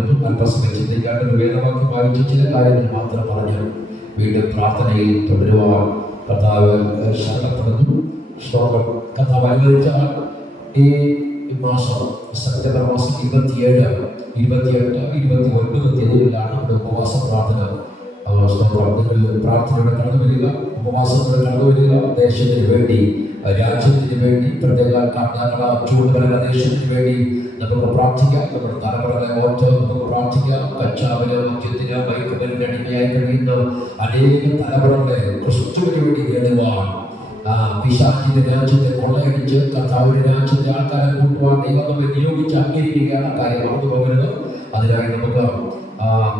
വരുന്നു. അല്പസമയം ചിന്തിക്കാണ്ട് ഒരു വേദവാക്യം വായിച്ച് ചില കാര്യങ്ങൾ മാത്രം പറഞ്ഞ് വീണ്ടും പ്രാർത്ഥനയിൽ തുടരുവാൻ കർത്താവ് ശരണപ്പെടുന്നു. ശ്ലോകം കർത്താവ് അനുവദിച്ചാൽ ഈ മാസം സെപ്റ്റംബർ മാസം 27, 28, 29 തീയതികളിലാണ് നമ്മുടെ ഉപവാസ പ്രാർത്ഥന. പ്രാർത്ഥനയുടെ കടന്നു വരിക, ഉപവാസങ്ങളുടെ കടന്നു വരിക. ദേശത്തിന് വേണ്ടി, രാജ്യത്തിന് വേണ്ടി, പ്രത്യേക ചൂടുകളുടെ ദേശത്തിന് വേണ്ടി നമുക്ക് പ്രാർത്ഥിക്കാം. നമ്മുടെ തലമുറകളെ ഓർത്ത് നമുക്ക് പ്രാർത്ഥിക്കാം. കച്ചാവിന്, മദ്യത്തിന്, മയക്കുമരുന്നിന് അടിമയായി കഴിയുന്ന അനേക തലമുറകളെ ക്രിസ്തുവിന് വേണ്ടി നേടുവാൻ, പിശാചിന്റെ രാജ്യത്തെ കൊള്ളയടിച്ച് കർത്താവിന്റെ രാജ്യത്തെ ആൾക്കാരെ കൂട്ടുവാൻ ദൈവം നമ്മെ നിയോഗിച്ച് അംഗീകരിക്കുകയാണ്. കാര്യം മറന്നു പോകരുത്. അതിനായി നമുക്ക്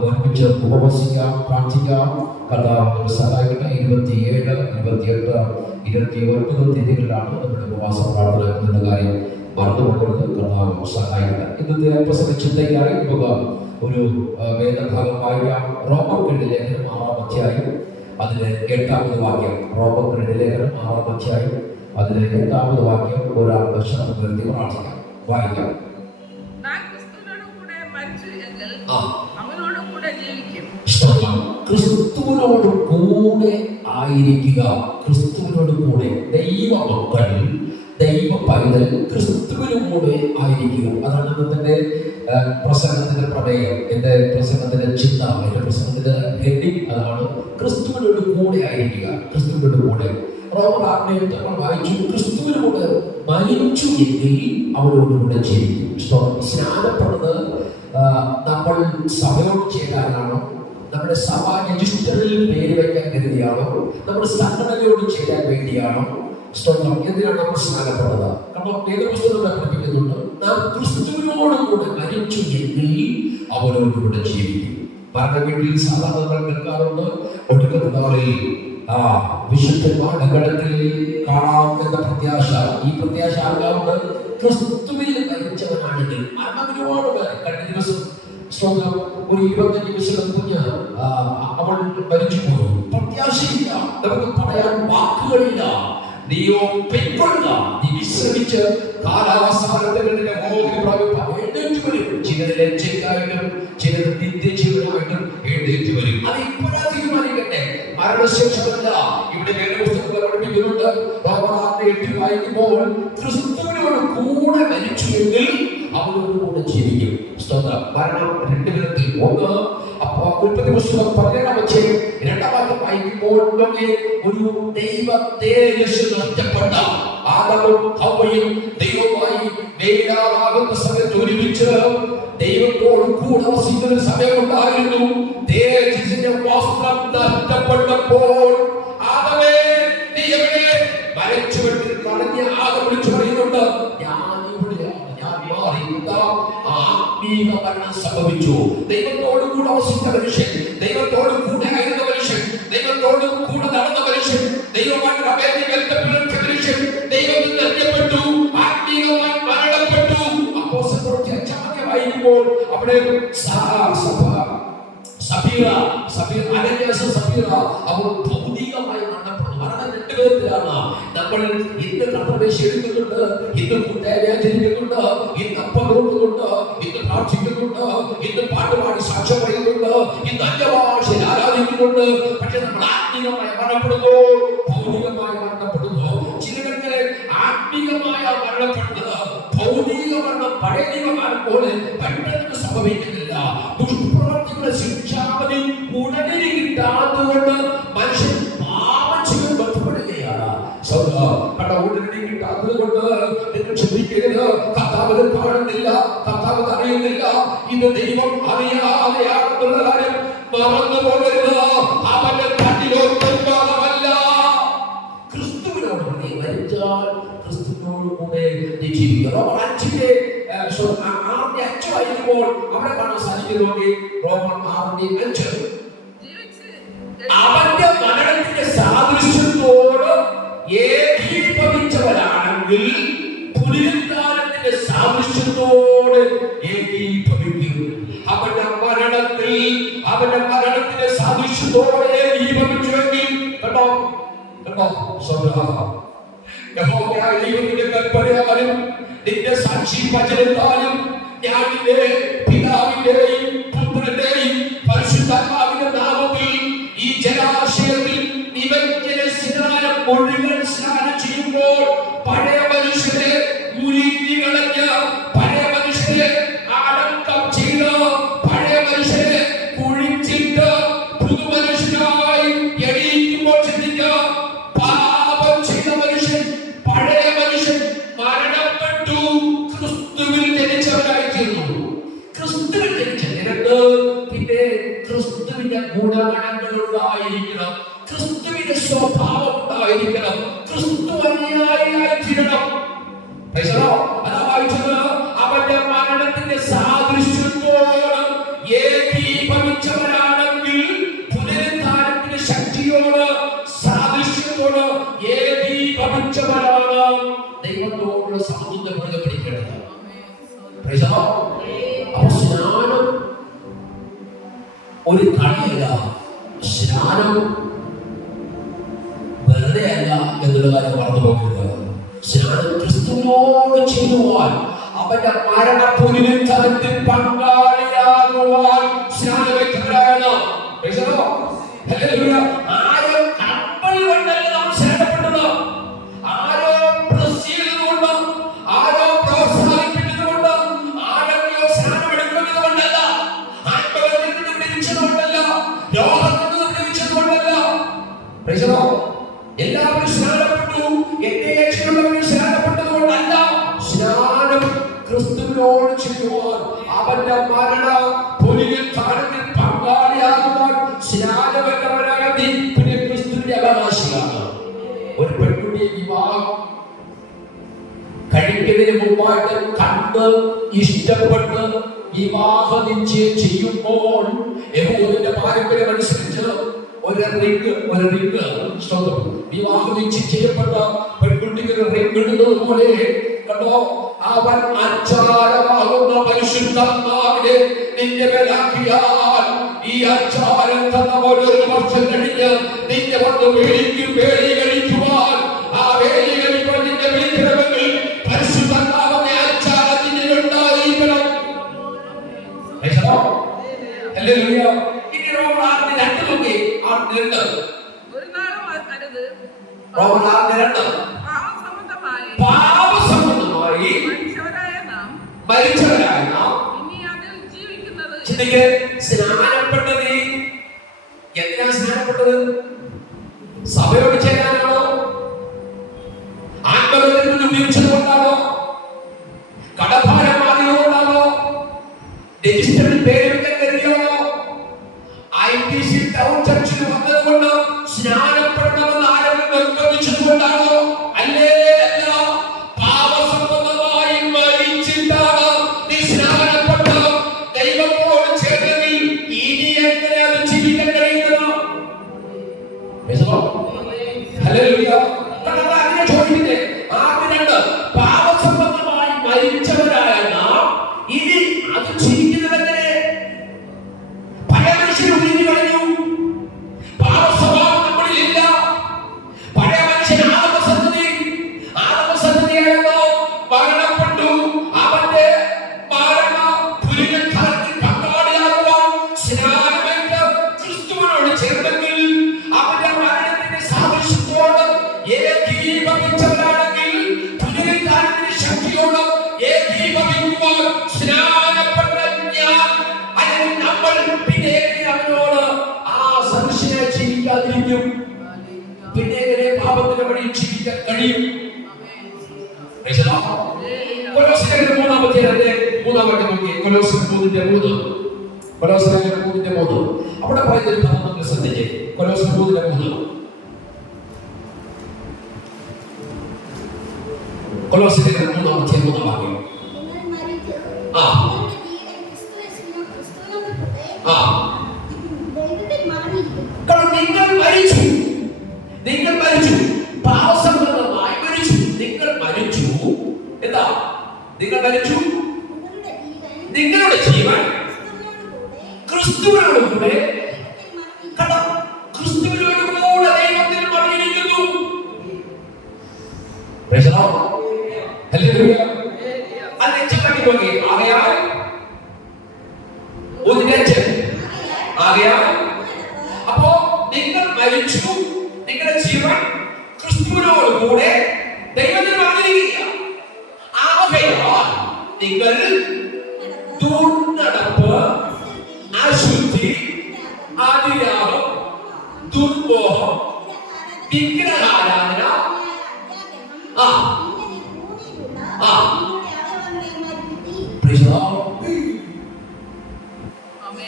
ഒരുമിച്ച് ഉപവസിക്കാം, പ്രാർത്ഥിക്കാം. കർത്താവ് നമ്മെ സഹായിക്കട്ടെ. 27, 28, 29 തീയതികളിലാണ് നമ്മുടെ ഉപവാസ പ്രാർത്ഥന എന്നുള്ള കാര്യം മറന്നു പോകരുത്. കർത്താവ് സഹായിക്കട്ടെ. ഇന്നത്തെ അല്പസമയ ചിന്തയ്ക്കായി നമുക്ക് ഒരു വേദഭാഗം വായിക്കാം. റോമർക്കെഴുതിയ ലേഖനം 6-ാം അധ്യായം അതിലെ 8-ാമത് വാക്യം. റോമർക്കെഴുതിയ ലേഖനം 6-ാം അധ്യായം അതിലെ 8-ാമത് വാക്യം ഒരാൾ ശബ്ദം ഉയർത്തി പ്രാർത്ഥിക്കാം. വായിക്കാം. ക്രിസ്തുവിനോട് കൂടെ ആയിരിക്കുക. ക്രിസ്തുവിനോട് കൂടെ ദൈവ മക്കൾ, ദൈവ പൈതൽ ക്രിസ്തുവിനോട് കൂടെ ആയിരിക്കുക. അതാണ് ഇന്നത്തെ പ്രസംഗത്തിന്റെ പ്രമേയം, എന്റെ പ്രസംഗത്തിന്റെ ചിന്ത, എന്റെ പ്രസംഗത്തിന്റെ ഹെഡിങ് അതാണ് ക്രിസ്തുവിനോട് കൂടെ ആയിരിക്കുക. ക്രിസ്തുവിനോട് കൂടെ റോമർ 8 നമ്മൾ വായിച്ചു. ക്രിസ്തുവിനോട് മരിച്ചു എങ്കിൽ അവരോടുകൂടെ ജീവിക്കും. സ്നാനപ്പെടുന്നത് നമ്മൾ സഭയോട് ചേരാനാണോ, നമ്മുടെ സഭ രജിസ്റ്ററിൽ പേര് വയ്ക്കാൻ കരുതിയാണോ, നമ്മുടെ സംഘടനയോട് ചേരാൻ വേണ്ടിയാണോ? എന്തിനാണ് നമ്മൾ സ്നാനപ്പെടുന്നത്? കാരണം വേദപുസ്തകം പഠിപ്പിക്കുന്നുണ്ട്, നാം ക്രിസ്തുവിനോട് കൂടെ മരിച്ചു എങ്കിൽ അവരോടുകൂടെ ജീവിക്കും. പറഞ്ഞ വീട്ടിൽ സാധാരണ നമ്മൾ കേൾക്കാറുണ്ട്, ഒടുക്കത്തെ നാളിൽ വിശുദ്ധന്മാരുടെ ഗണത്തിൽ കാണാമെന്ന പ്രത്യാശ. ഈ പ്രത്യാശ ആകാവുന്ന ക്രിസ്തുവിൽ മരിച്ചവനാണെങ്കിൽ. ഒരുപാട് പേര് കഴിഞ്ഞ ദിവസം ഒരു 25 വയസ്സുള്ള കുഞ്ഞ് അവൾ മരിച്ചുപോയി. പ്രത്യാശയില്ല, നമുക്ക് പറയാൻ വാക്കുകളില്ല. നീയോ പെൺകൊള്ളുക, നീ വിശ്രമിച്ച് കാലാവസാനത്തിന്റെ മോഹത്തിൽ എഴുന്നേറ്റ് വരും. ചിലർ ലജ്ജയ്ക്കായിട്ടും ചിലർ നിത്യജീവനായിട്ടും എഴുന്നേറ്റ് വരും. അത് ഇപ്പോഴാ തീരുമാനിക്കട്ടെ, മരണശേഷമല്ല. ഇവിടെ വേദപുസ്തകങ്ങൾ പഠിപ്പിക്കുന്നുണ്ട്. റോമർ 8 വായിക്കുമ്പോൾ ക്രിസ്തുവിനോട് കൂടെ മരിച്ചുവെങ്കിൽ അവരോടുകൂടെ ജീവിക്കും. മരണം 2 വിധത്തിൽ. ഒന്ന്, ഉൽപ്പത്തി പുസ്തകം 17-ാം അധ്യായം 2-ാം വാക്യം വായിക്കുമ്പോൾ ഒരു ദൈവ തേജസ്സ് നഷ്ടപ്പെട്ട ആദമും ഹവ്വയും ദൈവവുമായി വേലാകുന്ന സമയത്ത് ഒരുമിച്ച് ദൈവത്തോട് കൂടെ വസിക്കുന്ന സമയമുണ്ടായിരുന്നു. തേജസ്സിന്റെ വസ്ത്രം നഷ്ടപ്പെട്ടപ്പോൾ ആദമേ നീ എവിടെ? മരിച്ചുവെട്ടിൽ കളഞ്ഞ ആദം വിളിച്ചു പറയുന്നുണ്ട്, ആത്മീക മരണം സംഭവിച്ചു. ദൈവത്തോട് കൂടെ വസിച്ച മനുഷ്യൻ, ദൈവത്തോട് കൂടെ ആയിരുന്ന മനുഷ്യൻ, ദൈവത്തോട് കൂടെ നടന്ന മനുഷ്യൻ, ദൈവമായിട്ട് ബന്ധപ്പെട്ട മനുഷ്യൻ ദൈവത്തിൽ നഷ്ടപ്പെട്ടു, ആത്മീകമായി മരണപ്പെട്ടു. അപ്പോസ്തലപ്രവൃത്തി 5-ാം അധ്യായം വായിക്കുമ്പോൾ അവിടെ അവർ ഭൗതികമായി മരണപ്പെടുന്നു. മരണം 2 വിധത്തിലാണ്. നമ്മൾ ഇന്ന് കർത്തവേശ എടുക്കുന്നുണ്ട്, ഇന്ന് കുട്ടേജനിക്കുന്നുണ്ട്, ഇന്ന് അപ്പം കൊടുക്കുന്നുണ്ട്, ഇന്ന് പ്രാർത്ഥിക്കുന്നുണ്ട്, ഇന്ന് പാട്ടുപാടി സാക്ഷ്യം പറയുന്നുണ്ട്, ഇന്ന് അന്യഭാഷയിൽ ആരാധിക്കുന്നുണ്ട്. പക്ഷെ നമ്മൾ ആത്മീയമായി മരണപ്പെടുന്നു, ഭൗതികമായി മരണപ്പെടുന്നു. ചിലരെ ആത്മീയമായ മരണപ്പെടുന്നത് ഭൗതിക മരണം പഴയ നിയമകാലം പോലെ പെട്ടെന്ന് സംഭവിക്കുന്നില്ല. ദുഷ്പ്രവർത്തികളുടെ ശിക്ഷാവധി ഉടനെ കിട്ടാത്തതുകൊണ്ട് മനുഷ്യൻ പാപം ചെയ്യാൻ ബന്ധപ്പെടുകയാണ്. ഉടനെ കിട്ടാത്തത് കൊണ്ട് നിങ്ങൾ ചിന്തിക്കരുത്, കർത്താവ് കാണുന്നില്ല, കർത്താവ് അറിയുന്നില്ല, ഇത് ദൈവം അറിയാതെയാണെന്നുള്ള കാര്യം മറന്നു പോകരുത്. അവന്റെ തട്ടിലോട്ടല്ല. ക്രിസ്തുവിനോട് കൂടെ മരിച്ചാൽ ക്രിസ്തുവിനോട് കൂടെ ജീവിക്കുക. റോമർ 5-ന്റെ 6-ന്റെ 5 വായിക്കുമ്പോൾ അവിടെ കാണാൻ സാധിക്കുന്നത് റോമർ 6-ന്റെ 5 അവന്റെ മരണത്തിന്റെ സാദൃശ്യത്തോട് ഏകീഭവിച്ചവരാണെങ്കിൽ പുനരുദ്ധാനത്തിന്റെ സാദൃശ്യത്തോട് ഏകീഭവിക്കും. അവന്റെ മരണത്തിന്റെ സാദൃശ്യത്തോട് ഏകീഭവിച്ചുവെങ്കിൽ കേട്ടോ യഹോവയായ ദൈവത്തിന്റെ കൽപ്പനയാലും നിന്റെ സാക്ഷി വചനത്താലും ഞാൻ നിന്റെ പിതാവിന്റെയും വിശദീകരിച്ച നിരക്ക് പിന്നെ ക്രിസ്തുവിന്റെ ഗുണഗണങ്ങൾ ഉണ്ടായിരിക്കണം, ക്രിസ്തുവിന്റെ സ്വഭാവം ഉണ്ടായിരിക്കണം, ക്രിസ്തു അനുയായിയായിത്തീരണം. അതാ വായിച്ചത്, അവന്റെ മരണത്തിന്റെ സാദൃശ്യത്തോട് ഏകീഭവിച്ചവരാണെങ്കിൽ പുനരുദ്ധാനത്തിന്റെ ശക്തിയോട് സാദൃശ്യത്തോട് ഏകീഭവിച്ചവരാണ് ദൈവത്തോടുള്ള സാമൂഹ്യ പിടിക്കേണ്ടത്. അപ്പൊ സ്നാനം ഒരു കളിയല്ല, സ്നാനം വെറുതെ അല്ല എന്നുള്ള കാര്യം മറന്നു പോകരുത്. സ്നാനം ക്രിസ്തുവിനോട് ചെയ്യുവാൻ, അവന്റെ മരണ പുനരുദ്ധാനത്തിൽ പങ്കാളിയാകുവാൻ സ്നാനമേറ്റവരാണ്. ആരോ കപ്പൽ കൊണ്ടല്ല നാം സ്നാനപ്പെട്ടത്, ആരോ പ്രസ് ചെയ്തതുകൊണ്ട്, ആരോ പ്രോത്സാഹിപ്പിക്കുന്നതുകൊണ്ട്, ആരോ സ്നാനമെടുക്കുന്നത് കൊണ്ടല്ല, ആത്മബന്ധത്തിൽ നിന്ന് ലഭിച്ചത് കൊണ്ടല്ല, ലോകത്തിൽ നിന്ന് ലഭിച്ചത് കൊണ്ടല്ല. എല്ലാവരും സ്നാനപ്പെട്ടു, എന്നേക്കുള്ളവരും സ്നാനപ്പെട്ടത് കൊണ്ടല്ല. സ്നാനം ക്രിസ്തുവിനോട് ചെയ്യുവാൻ, അവന്റെ മരണ പുനരുദ്ധാനത്തിൽ പങ്കാളിയാകുവാൻ സ്നാനപ്പെട്ടവരാണ്. പിന്നെ ക്രിസ്തുവിന്റെ അവകാശിയാണ്. ഒരു പെൺകുട്ടിയെ വിവാഹം കഴിക്കുന്നതിന് മുമ്പായിട്ട് കണ്ട് ഇഷ്ടപ്പെട്ട് വിവാഹ നിശ്ചയം ചെയ്യുമ്പോൾ യഹൂദന്റെ പാരമ്പര്യം അനുസരിച്ച് ഒരു റിംഗ് വിവാഹ നിശ്ചയം ചെയ്യപ്പെട്ട പെൺകുട്ടിക്ക് ഒരു റിംഗ് ഇടുന്നത് പോലെ കണ്ടോ, അവൻ അച്ചാരമാകുന്ന പരിശുദ്ധാത്മാവിനെ നിന്റെ മേലാക്കിയാൽ ഈ അച്ചാരം തന്നവർ ഒരു വർഷം കഴിഞ്ഞ് നിന്റെ കൊണ്ട് വേലി കഴിക്കുവാൻ, ആ വേലി കഴിക്കുവാൻ നിന്റെ വിളിക്കണമെങ്കിൽ പരിശുദ്ധാത്മാവിന്റെ അച്ചാരത്തിന്റെ ഉണ്ടായിരിക്കണം. ഹല്ലേലൂയ. ഇനി റോമർ 8:2 നോക്കി. 8:2 റോമർ 8:2 പാപസംബന്ധമായി മരിച്ചവരായ നാം ചിന്തിക്ക്. സ്നാനപ്പെട്ടത് എന്തിനാ സ്നാനപ്പെട്ടത്? സഭയോട് ചേരാനാണോ? ആത്മബന്ധത്തിൽ ഉപയോഗിച്ചത് കൊണ്ടാണോ? കടഭാരം മാറിയതുകൊണ്ടാണോ? രജിസ്റ്ററിൽ പേര് വെക്കാൻ കരുതിയാണോ? IPC ടൗൺ ചർച്ചിൽ വന്നതുകൊണ്ട് സ്നാനപ്പെടണമെന്ന് ആരെങ്കിലും നിർബന്ധിച്ചത് കൊണ്ടാണോ? അല്ലേ, അല്ല. പാപസംബന്ധമായി മരിച്ചിട്ടാണ് നീ സ്നാനപ്പെട്ടത്. ദൈവത്തോട് ചേർന്നെങ്കിൽ ഇനി എങ്ങനെ അത് ജീവിക്കാൻ കഴിയുന്നത്? ഹല്ലേലൂയ. അങ്ങനെ ചോദിക്കുന്നേ. 8:2 പാപസംബന്ധമായി മരിച്ചവരായ നാം ഇനി അത് ജീവിക്കുന്നത് എങ്ങനെ? പഴയ മനുഷ്യൻ ഉരുകി കളഞ്ഞു, പാപസ്വഭാവം നമ്മളിലില്ല. പഴയ മനുഷ്യൻ ആദമസന്തതിയായിരുന്നു, മരണപ്പെട്ടു. അവന്റെ മരണ പുനരുദ്ധാനത്തിൽ പങ്കാളിയാകുവാൻ സ്നാനമേറ്റ ക്രിസ്തുവിനോട് ചേർന്നെങ്കിൽ, അവന്റെ മരണത്തിന്റെ സാദൃശ്യത്തോട് ഏകീഭവിച്ചവരാണെങ്കിൽ പുനരുദ്ധാനത്തിന്റെ ശക്തിയോട് ഏകീഭവിക്കുവാൻ സ്നാനപ്പെട്ട ഞാൻ അല്ലെങ്കിൽ നമ്മൾ പിന്നെ അവനോട് ആ സദൃശനെ ജീവിക്കാതിരിക്കും. പിന്നെ എങ്ങനെ പാപത്തിന്റെ വഴിയിൽ ജീവിക്കാൻ കഴിയും? കൊലോസ്യരുടെ 3-ാം അധ്യായത്തിന്റെ 3-ാം വാക്യം നോക്കിയേ. കൊലോസ്യർ 3:3. അവിടെ പറയുന്ന ഒരു പദം നമ്മൾ ശ്രദ്ധിച്ചേ. കൊലോസ്യർ 3:3. കൊലോസ്യരുടെ 3-ാം അധ്യായം 3-ാം വാക്യം. നിങ്ങൾ മരിച്ചു, പാപസംബന്ധമായി മരിച്ചു. നിങ്ങൾ മരിച്ചു. എന്താ നിങ്ങൾ മരിച്ചു? നിങ്ങളുടെ ജീവൻ ക്രിസ്തുവിനോട് കൂടെ, ക്രിസ്തുവിനോട് കൂടെ ദൈവത്തിൽ മറിഞ്ഞിരിക്കുന്നു. ഹല്ലേലൂയ. ആകയാൽ അപ്പോ നിങ്ങൾ മരിച്ചു, നിങ്ങളുടെ ജീവൻ ക്രിസ്തുവിനോട് കൂടെ ദൈവത്തിൽ മറിഞ്ഞിരിക്കുക. ആകയാൽ നിങ്ങൾ ദുർനടപ്പ്, അശുദ്ധി, അതിരാഗം, ദുർമോഹം, വിഗ്രഹാരാധന,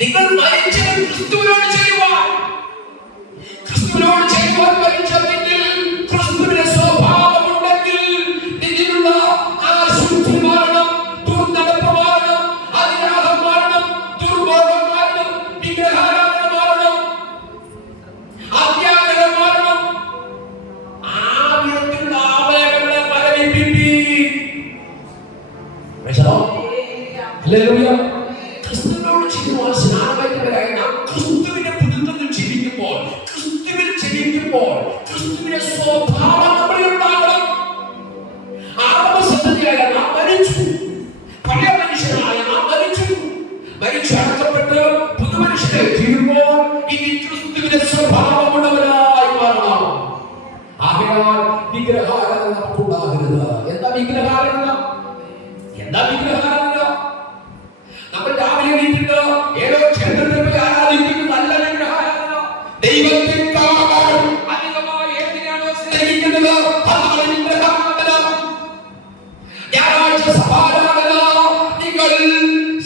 നിങ്ങൾ മരിച്ചത് ക്രിസ്തുവിനോട് ചെയ്യുവാൻ, ക്രിസ്തുവിനോട് ചെയ്യുവാൻ മരിച്ചതെങ്കിൽ ക്രിസ്തുവിന്റെ സ്വഭാവമുണ്ടെങ്കിൽ നിന്നിലുള്ള ആ ശുദ്ധി മാറണം, ദുർനടപ്പ് മാറണം, അതിരാഗം മാറണം, ദുർബോധം മാറണം, വിഗ്രഹാരാധന മാറണം, അത്യാഗ്രഹം മാറണം. ആ വിധത്തിലുള്ള ആവയവങ്ങളെ മരവിപ്പിപ്പീൻ. ഹല്ലേലൂയ. ക്രിസ്തുവിനോട് ചെയ്യുവാൻ സ്നാനമേറ്റവരായ നാം ക്രിസ്തുവിന്റെ പുതുക്കത്തിൽ ജീവിക്കുമ്പോൾ, ക്രിസ്തുവിൽ ജീവിക്കുമ്പോൾ ക്രിസ്തുവിന്റെ സ്വഭാവം നമ്മളിൽ ഉണ്ടാകണം. ആത്മസത്യയായ നാം മരിച്ചു, പഴയ മനുഷ്യനായ നാം മരിച്ചു, മരിച്ചടക്കപ്പെട്ട് പുതുമനുഷ്യരെ തീരുമ്പോൾ ഇനി ക്രിസ്തുവിന്റെ സ്വഭാവമുള്ളവരായി മാറണം. ആകയാൽ വിഗ്രഹാരാധന നമുക്കുണ്ടാകരുത്. എന്താ വിഗ്രഹാരാധന? എന്താ വിഗ്രഹാരാധന? നമ്മൾ രാവിലെ എണീറ്റിട്ട് ഏതോ ക്ഷേത്രത്തിൽ പോയി ആരാധിക്കുന്നത് നല്ല വിഗ്രഹാരാധന. ദൈവത്തെക്കാൾ അധികമായി ഏതിനെയാണോ സ്നേഹിക്കുന്നത് അതാണ് വിഗ്രഹാരാധന. ഞായറാഴ്ച സഭാരാധന നിങ്ങൾ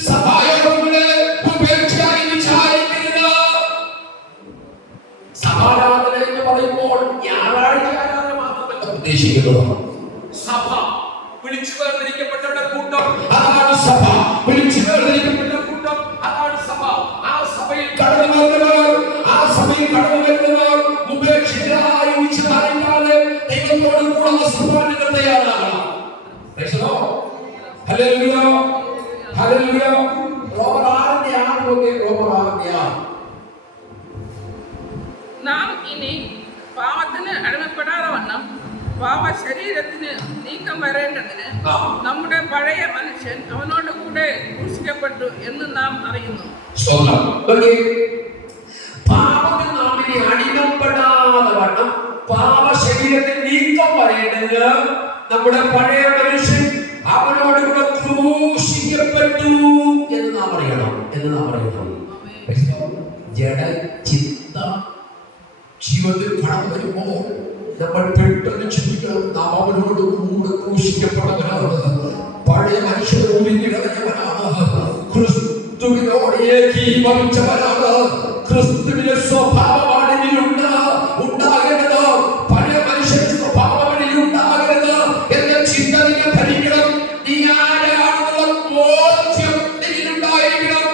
സഭായോഗങ്ങളെ ഉപേക്ഷയായി വിചാരിക്കരുത്. സഭാരാധന എന്ന് പറയുമ്പോൾ ഞായറാഴ്ച ആരാധന മാത്രമല്ല ഉദ്ദേശിക്കുന്നത്. സഭ വിളിച്ചു വേർതിരിക്കപ്പെട്ടവരുടെ കൂട്ടം, അതാണ് സഭ. വിളിച്ചു വേർതിരിക്കപ്പെട്ട കൂട്ടം, അതാണ് സഭ. ആ സഭയിൽ കടന്നു വരുന്നവർ, ആ സഭയിൽ കടന്നു വരുന്നവർ ഉപേക്ഷിതരായി വിചാരിക്കാതെ ദൈവത്തോട് കൂടെ സമ്പാദിക്കാൻ തയ്യാറാകണം. Hallelujah, hallelujah. റോമർ 6:6 നാം ഇനി പാപത്തിന് അടിമപ്പെടാതെ വണ്ണം പാപ ശരീരത്തിന് നീക്കം വരേണ്ടതിന് നമ്മുടെ പഴയ മനുഷ്യൻ അവനോട് കൂടെ ക്രൂശിക്കപ്പെട്ടു എന്ന് നാം അറിയുന്നു. പാപത്തിൽ നാം ഇനി അടിമപ്പെടാതെ വണ്ണം പാപ ശരീരത്തിൽ നീക്കം വരേണ്ടതിന് നമ്മുടെ പഴയ മനുഷ്യൻ അവനോട് കൂടെ ക്രൂശിക്കപ്പെട്ടു എന്ന് നാം അറിയണം. ജഡ ചിത്ത ജീവിതത്തിൽ കടന്നു വരുമ്പോൾ നമ്മൾ പെട്ടെന്ന് ചിന്തിക്കണം, നാം അവനോട് കൂടെ ക്രൂശിക്കപ്പെട്ടവനാണ്, പഴയ മനുഷ്യനെ ഉരിഞ്ഞിടവനാണ്, ക്രിസ്തുവിനോട് ഏകീഭവിച്ചവനാണ്, ക്രിസ്തുവിന്റെ സ്വഭാവമാണ് ഇതിലുണ്ട് ഉണ്ടാകരുത്, പഴയ മനുഷ്യന്റെ സ്വഭാവമാണ് ഇതിലുണ്ടാകരുത് എന്ന ചിന്ത നിന്നെ ഭരിക്കണം. നീ ആരാണെന്നുള്ള ബോധ്യം ഇതിലുണ്ടായിരിക്കണം.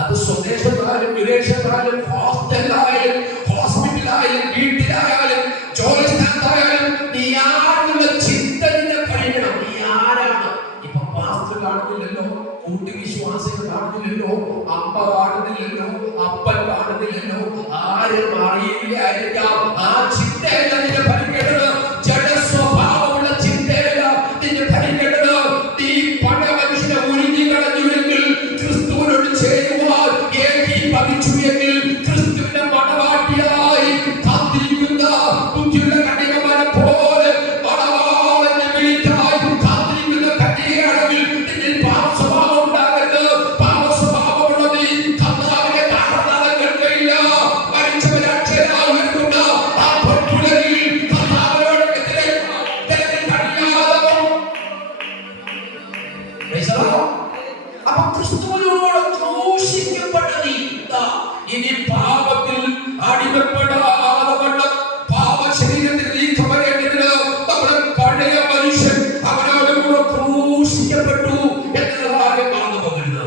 അത് സ്വദേശത്തായാലും വിദേശത്തായാലും ഹോസ്റ്റലായാലും ഹോസ്പിറ്റലായാലും വീട്ടിലായാലും ജോലി സ്ഥലത്തായാലും നീ ആരെന്നുള്ള ചിന്ത നിന്നെ ഭരിക്കണം. നീ ആരാണ്? ഇപ്പൊ പാസ്റ്റർ കാണുന്നില്ലല്ലോ, കൂട്ടുവിശ്വാസികൾ കാണുന്നില്ലല്ലോ, അമ്മ കാണുന്നില്ലല്ലോ, അപ്പൻ കാണുന്നില്ലല്ലോ, ആരും അറിയില്ലായിരിക്കാം. ആ ചിന്തയല്ല നിന്നെ ഭരിക്കേണ്ടത്. ജഡസ്വഭാവമുള്ള ചിന്തയല്ല നിന്നെ ഭരിക്കേണ്ടത്. നീ പഴയ മനുഷ്യനെ ഉരുങ്ങി കളഞ്ഞുവെങ്കിൽ ക്രിസ്തുവിനോട് ചേരുവാൻ ഏകീഭവിച്ചു എങ്കിൽ ക്രിസ്തുവിന്റെ മണവാട്ടിയായി കാത്തിരിക്കുന്ന ബുദ്ധിയുള്ള കന്യകമാരെ പോലെ മണവാളനെ വിളിക്കായി കാത്തിരിക്കുന്ന കന്യകയാണെങ്കിൽ നിന്നിൽ പാപസ്വഭാവം ഉണ്ടാകരുത്. പാപസ്വഭാവമുള്ള നീ കർത്താവിനെ കാണാതെ കേൾക്കയില്ല. മരിച്ചവരെ അക്ഷരായി വരുന്ന ആ പൊട്ടുലയിൽ കർത്താവിനോട് എതിരെ കഴിയാതെ അപ്പൊ ക്രിസ്തുവിനോട് ക്രൂശിക്കപ്പെട്ട നീ ഇനി പാപത്തിൽ അടിമപ്പെടാതെ വണ്ണം പാപ ശരീരത്തിൽ നീക്കം വരേണ്ടതിന് നമ്മുടെ പഴയ മനുഷ്യൻ അവനോട് കൂടെ ക്രൂശിക്കപ്പെട്ടു എന്ന കാര്യം മറന്നു പോകരുത്.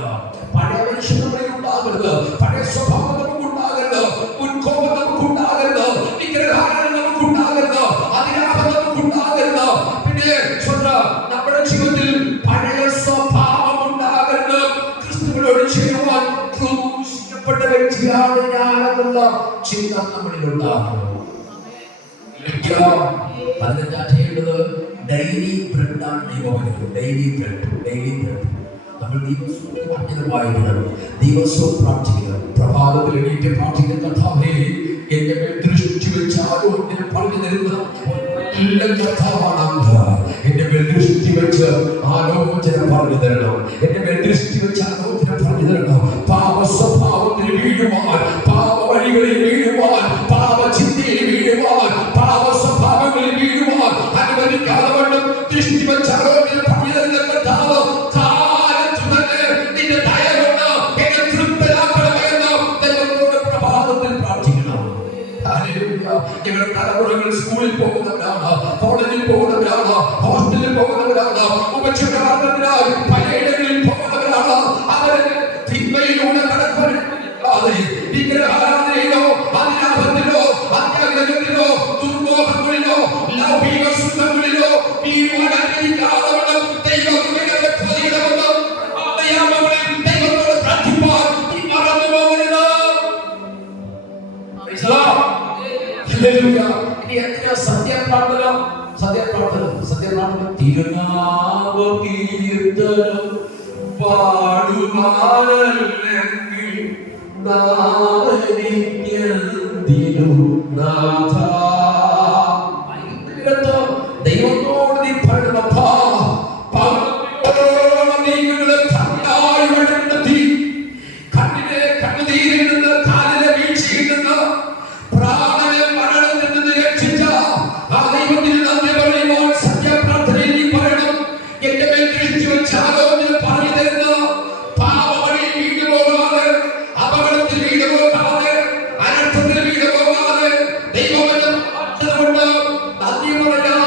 പഴയ മനുഷ്യൻ നമ്മുടെ ഉണ്ടാകരുത്, പഴയ സ്വഭാവം നമുക്കുണ്ടാകരുത്, മുൻകോപം നമുക്കുണ്ടാകരുത്, വിഗ്രഹാരാധന നമുക്കുണ്ടാകരുത്, അതിരാപം നമുക്കുണ്ടാകരുത്. പിന്നെ നമ്മുടെ ജീവിതത്തിൽ പഴയ സ്വഭാവം ഉണ്ടാകരുത്. ക്രിസ്തുവിനോട് ചെയ്യുവാൻ ക്രൂശിക്കപ്പെട്ട വ്യക്തിയാണ് ഞാനെന്നുള്ള ചിന്ത നമ്മളിൽ ഉണ്ടാകുന്നു. അതിനെന്താ ചെയ്യേണ്ടത്? ഡെയിലി ബ്രെഡാണ് ദൈവം. ഡെയിലി ബ്രെഡ് നമ്മൾ ദിവസവും വായിക്കണം, ദിവസവും പ്രാർത്ഥിക്കണം. പ്രഭാതത്തിൽ എണീറ്റ് പ്രാർത്ഥിക്കുന്ന കർത്താവേ, എന്റെ മേൽ ദൃഷ്ടി വെച്ച് ആരോഗ്യം പറഞ്ഞു തരുന്ന എന്റെ മേൽ ദൃഷ്ടി വെച്ച് ആലോചന പറഞ്ഞു തരണം. എന്റെ മേൽ ദൃഷ്ടി വെച്ച് ആലോചന പറഞ്ഞു തരണം. പാപ സ്വഭാവത്തിൽ വീഴുവാൻ, പാപ വഴികളിൽ വീഴുവാൻ, പാപ ചിന്തയിൽ വീഴുവാൻ, പാപ സ്വഭാവങ്ങളിൽ വീഴുവാൻ അനുവദിക്കാതെ വണ്ണം ദൃഷ്ടി വെച്ച് ആലോചന പറഞ്ഞു തരുന്ന കർത്താവ് കാലത്ത് തന്നെ നിന്റെ ദയ കൊണ്ട് എന്നെ തൃപ്തി വിഗ്രഹാരാധനയിലോ അതിനാപത്തിലോ അത്യാഗ്രഹത്തിലോ ദുർമോഹങ്ങളിലോ ലൗകിക സുഖങ്ങളിലോ വീഴുവാനാഗ്രഹിക്കാതെ ദൈവങ്ങളുടെ പ്രതിയിടമെന്ന് ദൈവത്തോട് പ്രാർത്ഥിപ്പാൻ മറന്നു പോകരുത്. ഇനി എന്തിനാ സത്യപ്രാർത്ഥന? തിരുനാമ കീർത്തനം പാടുവാനല്ലെങ്കിൽ ദൈവത്തോട് നീ പറയണപ്പാ, കണ്ണിലെ കണ്ണുനീരിൽ നിന്ന് കാലിലെ വീഴ്ചയിൽ നിന്ന് പ്രാണനെ മരണത്തിൽ നിന്ന് രക്ഷിച്ച ആ ദൈവത്തിന് നന്ദി പറയുമ്പോൾ സത്യപ്രാർത്ഥനയിൽ നീ പറയണം. എന്റെ മേൽ ദൃഷ്ടി വെച്ചാലോ എന്ന് പറഞ്ഞു തരുന്ന പാപവഴി വീണ്ടു പോകാതെ, അപകടത്തിൽ വീണ്ടു പോകാതെ, അനർത്ഥത്തിൽ വീണ്ടു പോകാതെ ദൈവമെന്ന് കൊണ്ട് നന്ദി പറയാൻ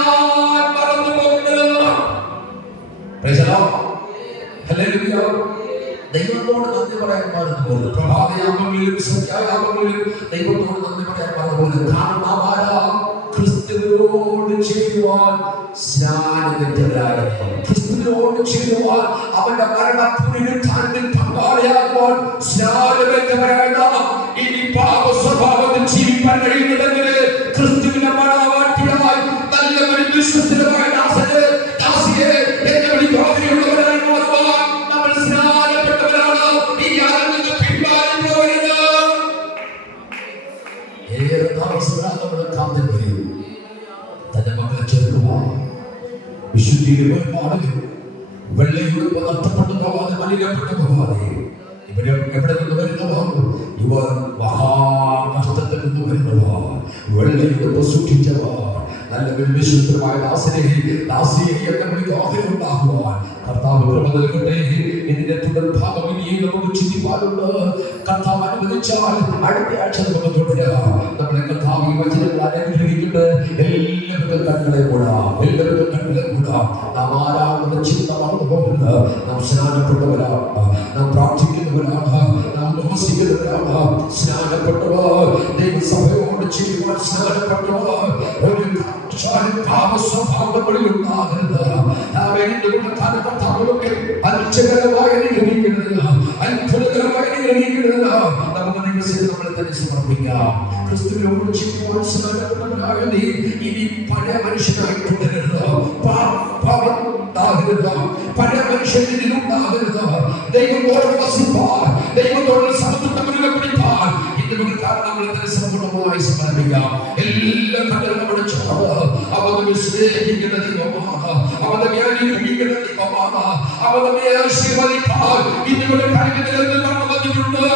മറന്നു പോകരുത്. ദൈവത്തോട് നന്ദി പറയാൻ മറന്നു പോകുന്നത്. പ്രഭാതയാമങ്ങളിലും സന്ധ്യായാമങ്ങളിലും ദൈവത്തോട് നന്ദി പറയാൻ മറന്നു പോകുന്നത്. കാരണം ക്രിസ്തുവിനോട് ചെയ്യുവാൻ സ്നാനവിധേയരായിരുന്നു. ക്രിസ്തുവിനോട് ചെയ്യുവാൻ അവന്റെ മരണപുനരുത്ഥാനത്തിൽ പങ്കാളിയാകുവാൻ സ്നാനവിധേയരായ ഇനി പാപ സ്വഭാവത്തിൽ ജീവിക്കാൻ കഴിയുന്നതെങ്കിൽ ക്രിസ്തുവിനെ മണവാട്ടിയായി നല്ലവരും വിശ്വസ്തരുമായ ദാസനെ ദാസിയെ എന്നെ വിളിക്കാതിരിക്കുന്നവരായി മാറുവാൻ നമ്മൾ സ്നാനപ്പെട്ടവരാണ്. ഈ ആനന്ദ പിന്മാറി പോകരുത്. ഏറെ താമസിക്കാതെ നമ്മൾ കാത്തിരിക്കും. തന്റെ മക്കളെ ചേർക്കുവാൻ വിശുദ്ധിയിൽ ആളുകൾ വെള്ളയുടെ നഷ്ടപ്പെട്ടു പോകാതെ മലിനപ്പെട്ടു പോകാതെ ഇവരെ എവിടെ നിന്ന് വരുന്നവോ ഇവർ മഹാകഷ്ടത്തിൽ നിന്ന് വരുന്നവോ വെള്ളയുടെ സൂക്ഷിച്ചവോ നല്ല വിശ്വസ്തമായ ദാസിയെ ഉണ്ടാകുവാൻ കർത്താവ് കൃപ നൽകട്ടെ. ഇതിന്റെ തുടർഭാഗം ഇനിയും നമുക്ക് ചിന്തിപ്പാറുണ്ട്. കർത്താവ് അനുവദിച്ചാൽ അടുത്ത ആഴ്ച നമുക്ക് തുടരാം. നമ്മുടെ കർത്താവ് ഈ വചനങ്ങൾ അനുഗ്രഹിക്കട്ടെ. എല്ലാവരുടെ കണ്ണുകളെ കൂടാം, എല്ലാവരുടെ കണ്ണുകളെ കൂടാം. നാം ആരാണെന്ന ചിന്ത മറന്നു പോകരുത്. നാം സ്നാനപ്പെട്ടവരാണ്, നാം പ്രാർത്ഥിക്കുന്നവരാണ്, നാം ഉപവസിക്കുന്നവരാണ്. സ്നാനപ്പെട്ടവർ ദൈവസഭയോട് ചെയ്യുവാൻ സ്നാനപ്പെട്ടവർ ഒരു പാപസ്വഭാവങ്ങളിൽ ഉണ്ടാകരുത്. അത്ഭുതകരമായി നമുക്ക് നമ്മളെ തന്നെ സമർപ്പിക്കാം. ക്രിസ്തുവിനോട് ചെയ്യുവാൻ സ്നാനപ്പെട്ടവരായ നീ ഇനി പഴയ മനുഷ്യനായി തുടരരുത്. പഴയ മനുഷ്യനിലുണ്ടാകരുത്. ദൈവത്തോട് വസിപ്പാൻ, ദൈവത്തോട് സമത്വത്തെ മുന്നിൽ പിടിപ്പാൻ നമ്മളെ തന്നെ സമ്പൂർണ്ണമായി സമർപ്പിക്കാം. എല്ലാ കടലും അവനെ സ്നേഹിക്കുന്ന ദൈവമാണ്, അവനെ അനുഗ്രഹിക്കുന്ന ദൈവമാണ്, അവനെ ആശീർവദിക്കാൻ ഇതുപോലെ കാര്യങ്ങളിൽ വന്നിട്ടുണ്ട്.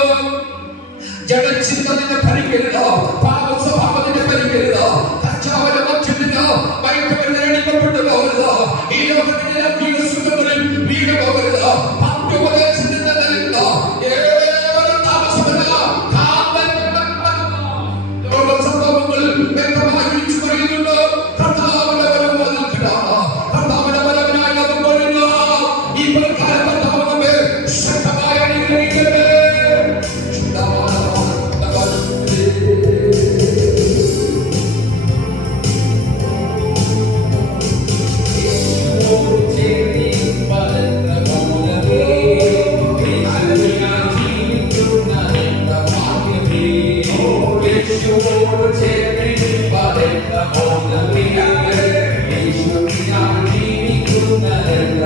ജഡചിന്തത്തിന്റെ പരിക്കരുത്, പാപസ്വഭാവത്തിന്റെ പരിക്കരുത്, കർച്ചാവിന്റെ മധ്യത്തിന് വൈദ്യുതി നേടിക്കപ്പെട്ടു പോകരുത്. ഈ ലോകത്തിന്റെ സുഖങ്ങളിൽ വീട് പോകരുത്. പത്യോപദേശത്തിന്റെ നിലനില്ല ഏവരും താമസമല്ല. സംഭവങ്ങൾ വ്യക്തമായി വിളിച്ചു പറയുന്നുണ്ട്. കർത്താവിന്റെ വരവിനാണ്, കർത്താവിന്റെ വരവിനായി നാം പറയുന്നു. ഈ പ്രകാരം കർത്താവ് നമ്മെ ശക്തമായി അനുഗ്രഹിക്കട്ടെ.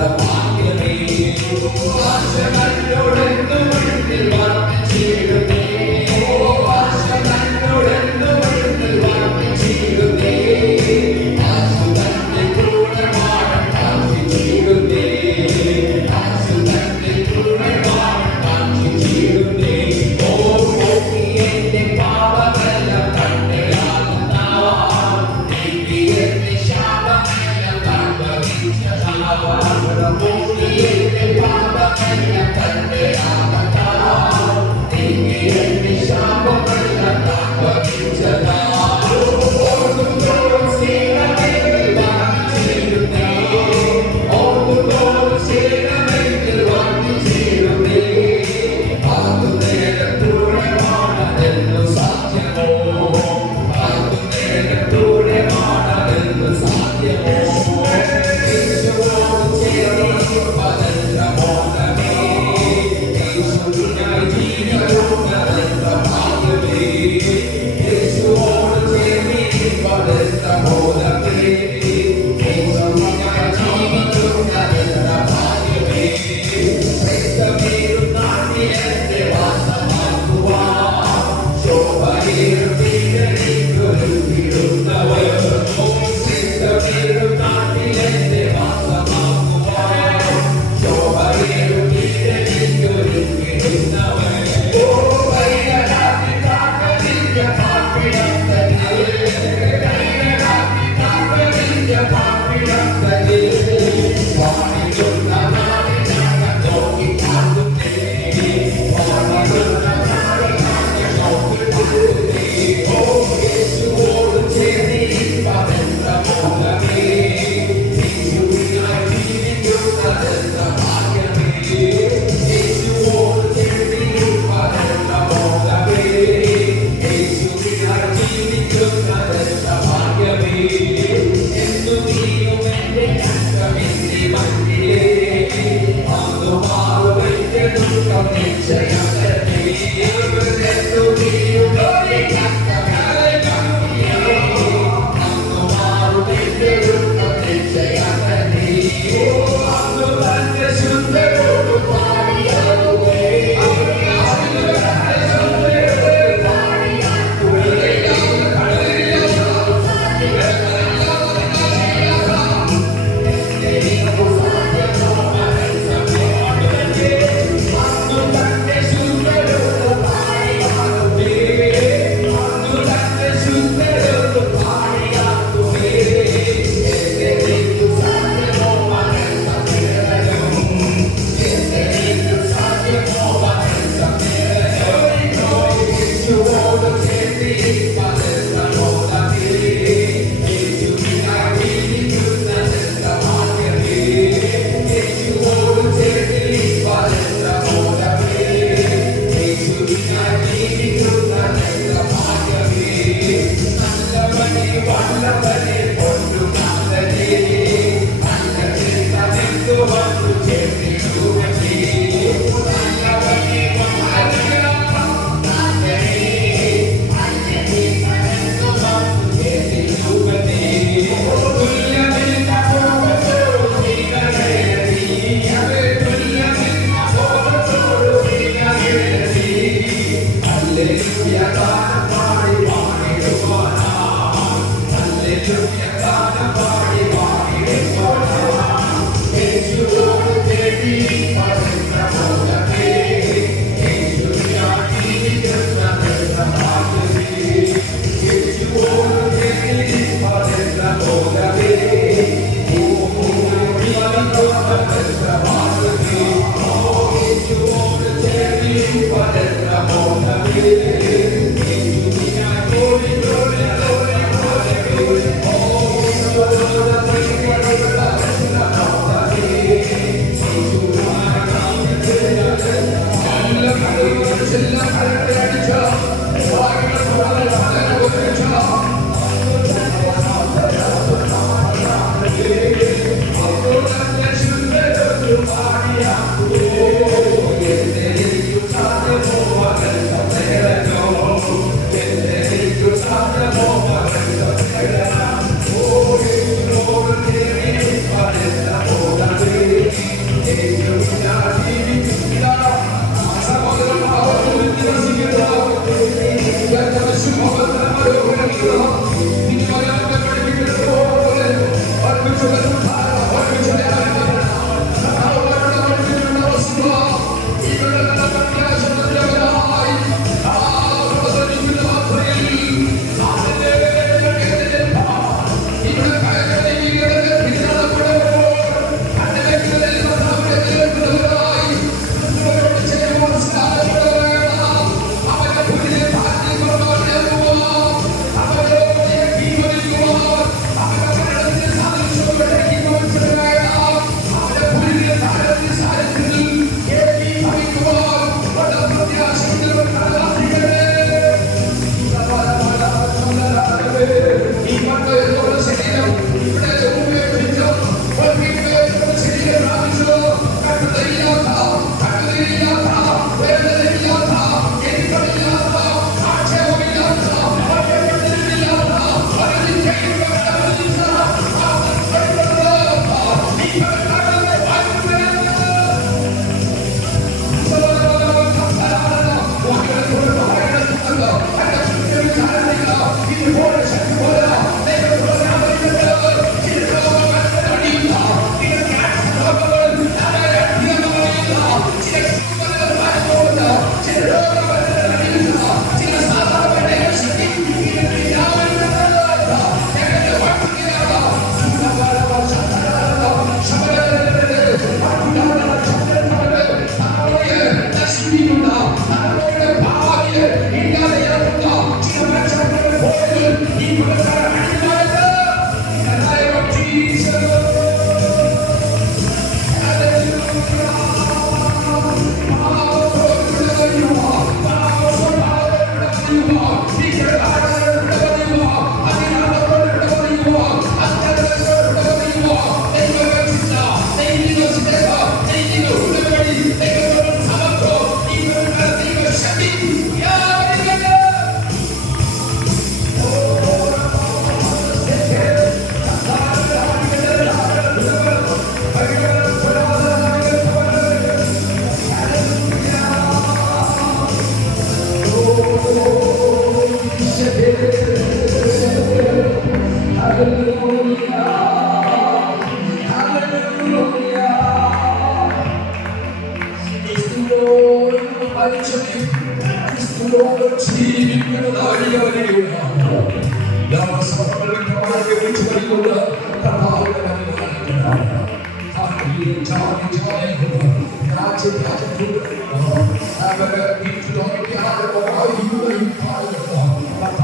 Papa,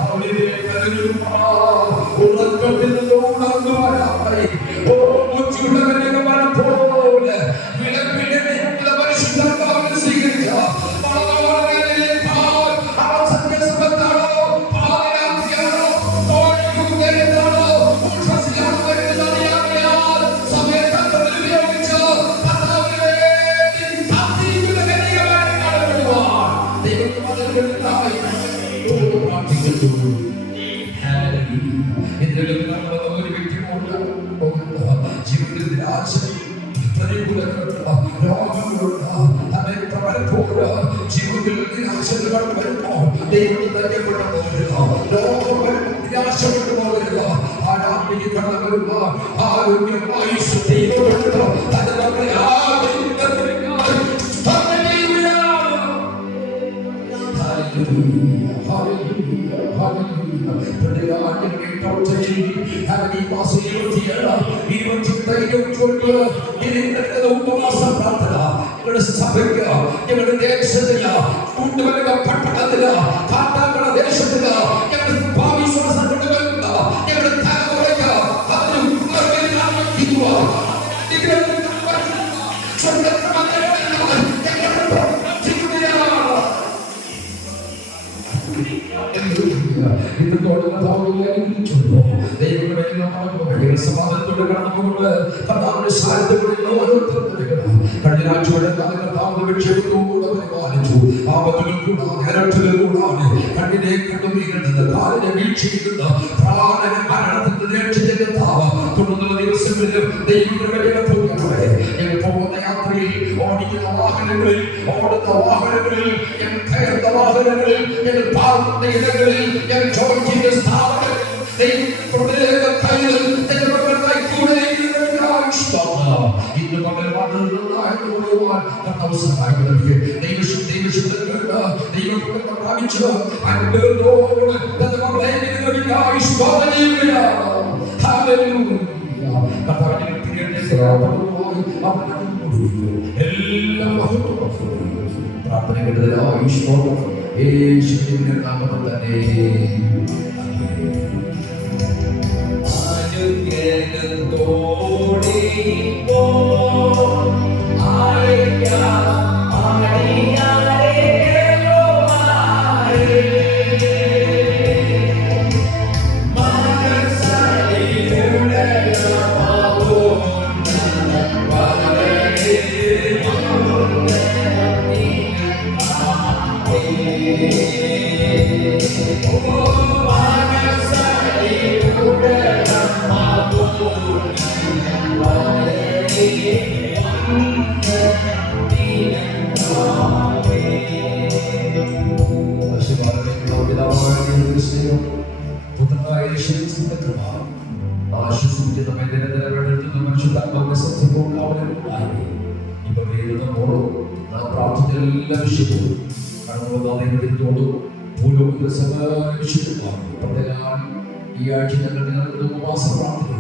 അവരെ മതിലുകളിലായി പ്രാർത്ഥിക്കുന്നു. ഇതിലും നമ്മൾ ഒരു വ്യക്തിയോട് ജീവിതത്തിൽ നിരാശ ജീവിതത്തിൽ നിരാശകൾ വരുമ്പോൾ ദൈവം നിരാശപ്പെട്ടു പോകരുത്. ആരാധനയ്ക്ക് കടന്നു വരുക ആരോഗ്യമായി സഭയ്ക്ക് ഞങ്ങളുടെ ദേശത്തില്ല കൂട്ടുവരുക പട്ടണത്തില്ല കാട്ടാക്കട ദേശത്തില്ല ഞങ്ങളുടെ ഭാവിശ്വാസത്തില്ല ഞങ്ങളുടെ തലമുറയ്ക്ക് സമാധാനത്തോടെ കടന്നുകൊണ്ട് കർത്താവിന്റെ സാന്നിധ്യത്തിൽ ഓരോരുത്തരും കഴിഞ്ഞ ആഴ്ചയുടെ കർത്താവിന്റെ വിക്ഷേപത്തോടെ പരിപാലിച്ചു. ആപത്തുകൾ കൂടാതെ അരട്ടുകൾ കൂടാതെ കണ്ണിനെ കണ്ണുനീരിൽ നിന്ന് കാലിനെ വീഴ്ചയിൽ നിന്ന് പ്രാണനെ മരണത്തിൽ നിന്ന് രക്ഷിച്ച കർത്താവ് തുടർന്നുള്ള ദിവസങ്ങളിലും ദൈവകൃപയുടെ ഞങ്ങൾ പോകുന്ന യാത്രയിൽ ഓടിക്കുന്ന വാഹനങ്ങളിൽ ഓടുന്ന വാഹനങ്ങളിൽ ഞങ്ങൾ കയറുന്ന വാഹനങ്ങളിൽ ഞങ്ങൾ പാർക്കുന്ന ഇടങ്ങളിൽ ഞങ്ങൾ ജോലി ചെയ്ത സ്ഥാപനങ്ങളിൽ ഇന്ന് മകൾ യേശുവിന്റെ നാമത്തിൽ തന്നെ അനുഗ്രഹത്തോടെ ഈ ആഴ്ച ഞങ്ങൾ നിങ്ങൾക്ക് ഉപവാസ പ്രാർത്ഥന